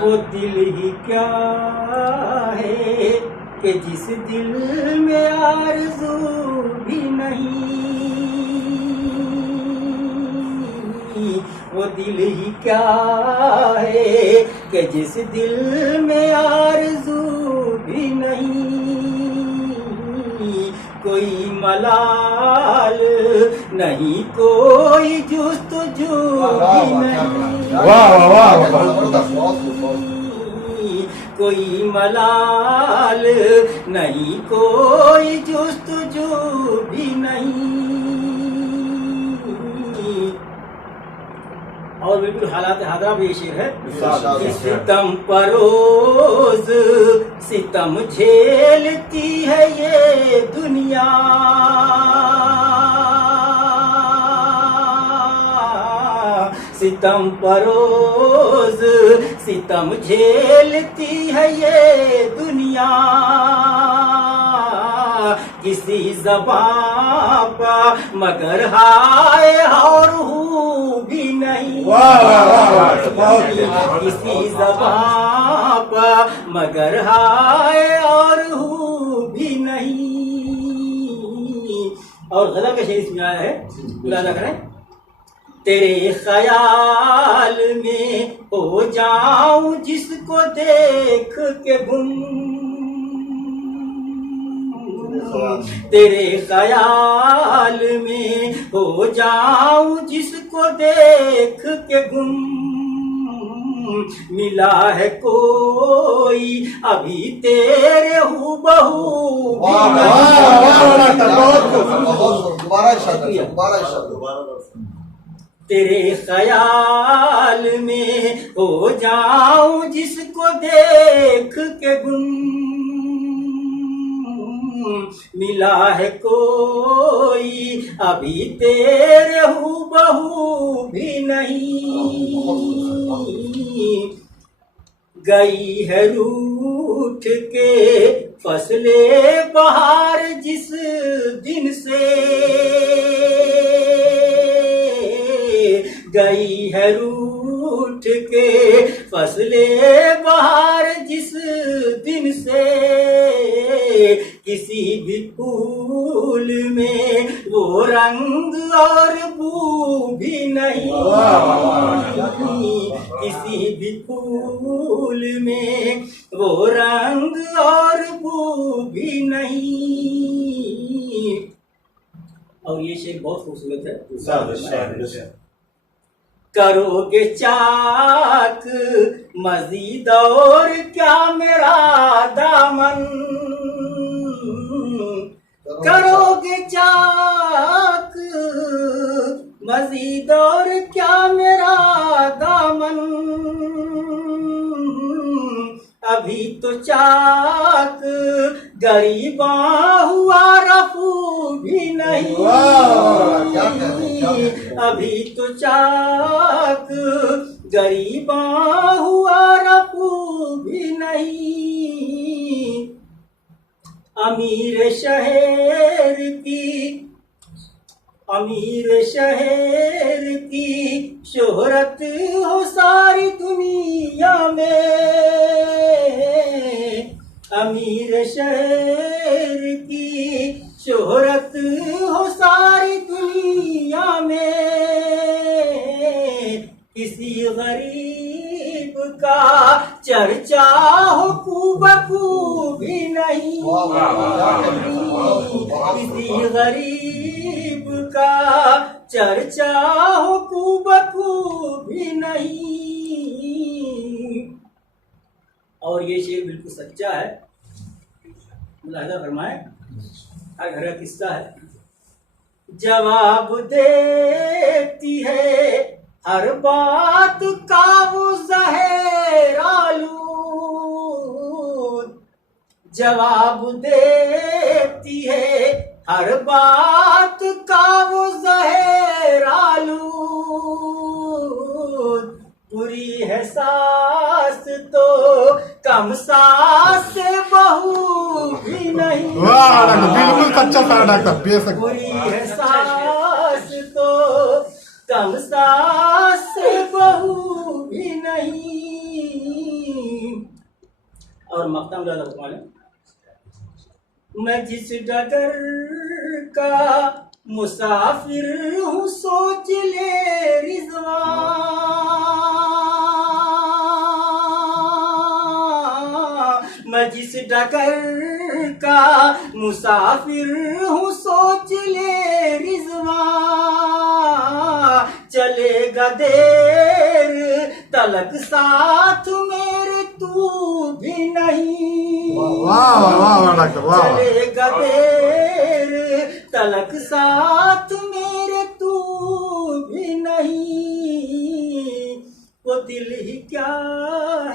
वो दिल ही क्या है कि जिस दिल में आरज़ू भी नहीं, वो दिल ही क्या है कि जिस दिल में आरज़ू भी नहीं, कोई मलाल नहीं, कोई जुस्तजू भी नहीं, कोई मलाल नहीं, कोई जुस्तजू भी नहीं। और बिल्कुल हालात हादरा भी शेर है। सितम परोज सितम झेलती है ये दुनिया, सितम परोज सितम झेलती है ये दुनिया, किसी ज़बां पर मगर हाय और हूँ भी नहीं, किसी ज़बां पर मगर हाय और हूँ भी नहीं। और गज़ल का शेर इसमें आया है, मुलाज़ा करें। तेरे ख्याल में हो जाऊं जिसको देख के गुम, तेरे ख्याल में हो जाऊं जिसको देख के गुम, मिला है कोई अभी तेरे हूबहू भी नहीं, तेरे ख्याल में हो जाऊं जिसको देख के गुम, मिला है कोई अभी तेरे हूबहू भी नहीं, गई है रूठ के फसले बहार जिस दिन से, गई है रूठ के फसले बहार जिस दिन से, किसी भी फूल में वो रंग और बू भी नहीं, किसी भी फूल में वो रंग और बू भी नहीं। और ये शेर बहुत खूबसूरत है। करोगे चाक मजीद और क्या मेरा दामन, करोगे चाक मजीद और क्या मेरा दामन, अभी तो चाक गरीबा हुआ रफू भी नहीं, अभी तो चाक गरीबा हुआ रफू भी नहीं, अमीर शहर की शोहरत हो सारी दुनिया में, अमीर शहर की शोहरत हो सारी दुनिया में, किसी गरीब का चर्चा हो खूबकू भी नहीं, किसी गरीब का चर्चा हो खूबकू भी नहीं। और ये शेर बिल्कुल सच्चा है, मुलाहिजा फरमाए। घर का किस्सा है। जवाब देती है हर बात का वो ज़हरालूद, जवाब देती है हर बात का वो ज़हरालूद, पूरी है सास तो कम सास बहू भी नहीं, बिल्कुल सच्चा था डॉक्टर, बेशक पूरी है सास तो कम सास बहू और मकता मुराद कौन है? मैं जिस डगर का मुसाफिर हूँ सोच ले रिजवान, मैं जिस डगर का मुसाफिर हूँ सोच ले रिजवान, चलेगा देर तलक साथ मेरे तू भी नहीं, वाह वाह वाह वाह डॉक्टर वाह वाह। चलेगा देर तलक साथ मेरे तू भी नहीं, वो दिल ही क्या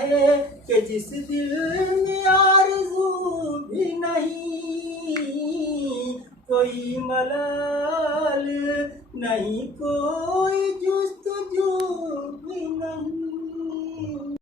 है कि जिस दिल में आरज़ू भी नहीं, कोई मलाल नहीं कोई